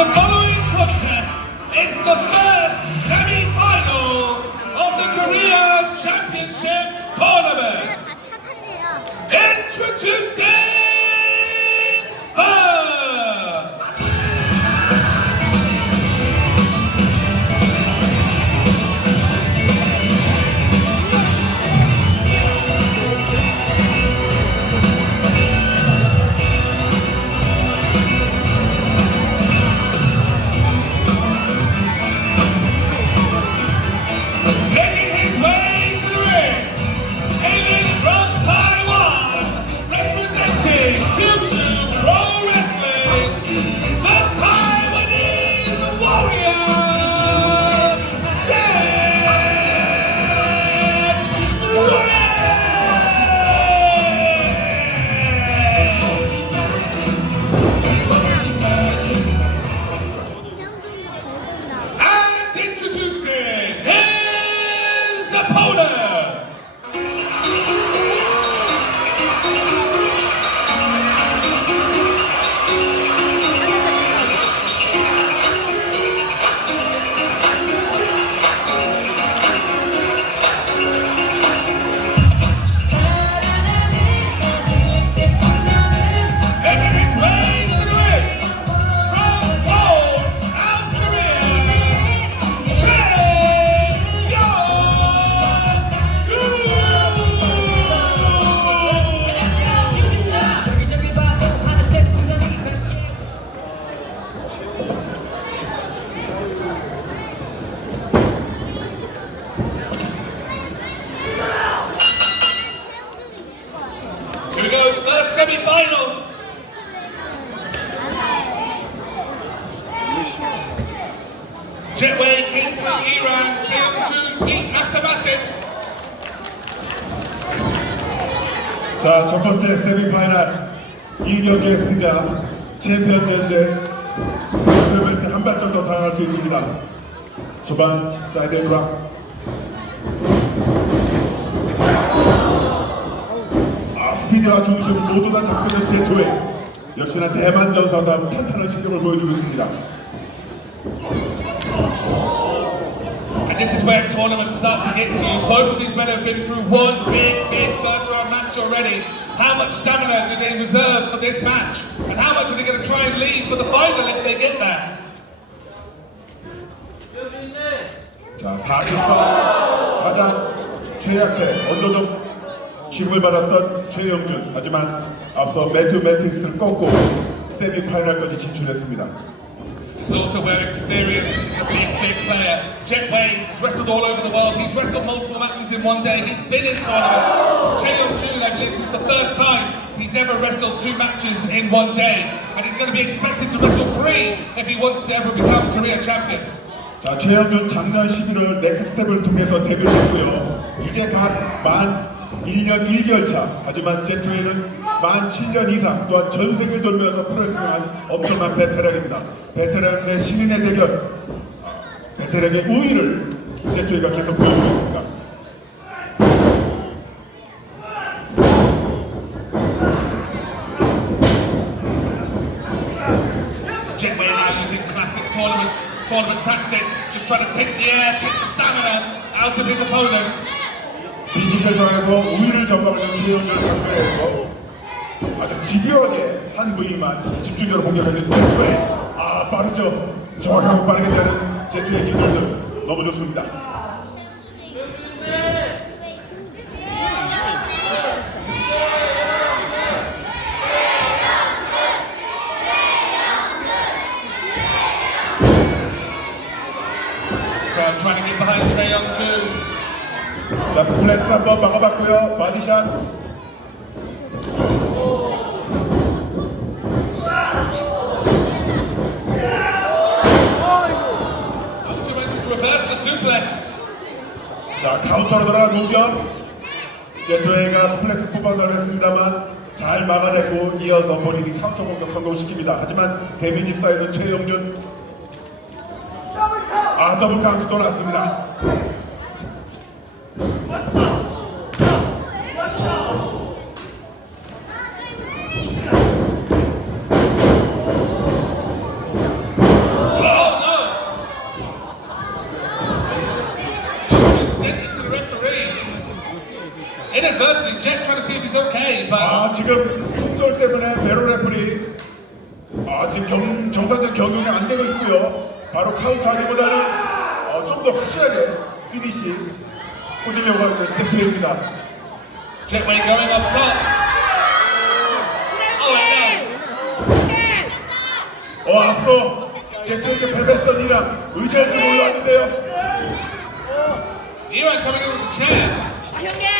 The following contest is the semi-final. Jetway, King from Iran, Kyung-Jun, beat Mathematics. 자, 첫 번째 세미파이널 이 경기의 승자 챔피언 전쟁 벨트 한 발전 더 당할 수 있습니다. 초반 사이드 드랍 아, 스피드와 중심 모두 다 작동된 제토에 역시나 대만 전사가 탄탄한 실력을 보여주고 있습니다. And this is where tournaments start to get to you. Both of these men have been through one big, big first round match already. How much stamina do they reserve for this match? And how much are they going to try and leave for the final if they get there? 자, 사실상 가장 최약체, 언더독 취급을 받았던 최영준. 하지만 앞서 매튜 매틱스를 꺾고 세미파이널까지 진출했습니다. It's also where experience is a big, big player. Jet Wei has wrestled all over the world. He's wrestled multiple matches in one day. He's been in tournaments. Chae Young-Jun, I believe this is the first time he's ever wrestled two matches in one day. And he's going to be expected to wrestle three if he wants to ever become Korea champion. 자, 최영준 작년 11월 넥스스텝을 통해서 데뷔를 했고요. 이제 갓만 1년 1개월 차. 하지만 제투에는 만 7년 이상 또한 전 세계를 돌면서 프로레슬링한 엄청난 베테랑입니다. 베테랑 대 신인의 대결. 아, 베테랑의 우위를 제투에가 계속 보여주고 있습니다. Tournament tactics, just trying to take the air, take the stamina out of his opponent. 피지컬상에서 우위를 점하는 최영준 상대에서 아주 집요하게 한 부위만 집중적으로 공격하는 제투의 아 빠르죠 정확하고 빠르게 되는 제투의 기술들 너무 좋습니다 trying to get behind Chae Young-Jun. 자 스플렉스 한번 막아봤고요. 바디샷. 자 카운터로 들어간 공격 제투에가 스플렉스 뽑아내려 했습니다만 잘 막아내고 이어서 본인이 카운터 공격 성공시킵니다. 하지만 데미지 사이드 최영준. 아 더블 카운트 또 났습니다 해 일반. 아 지금 충돌 때문에 베로 레프리 아직 경, 정상적 경영이 안 되고 있고요. 바로 카운트하기보다는 어, 좀 더 확실하게 피니시 꽂으려고 하는 제트입니다. Checkmate going up top. Oh, no. 어 앞서 제트에게 패배했던 이라 의지할 줄 몰랐는데요. 이랑 coming in with 아 형님.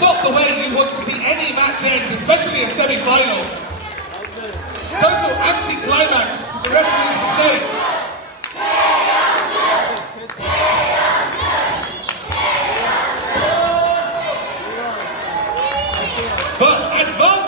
not the way you want to see any match end, especially a semi-final. Total anti-climax, the referee's mistake. But advance!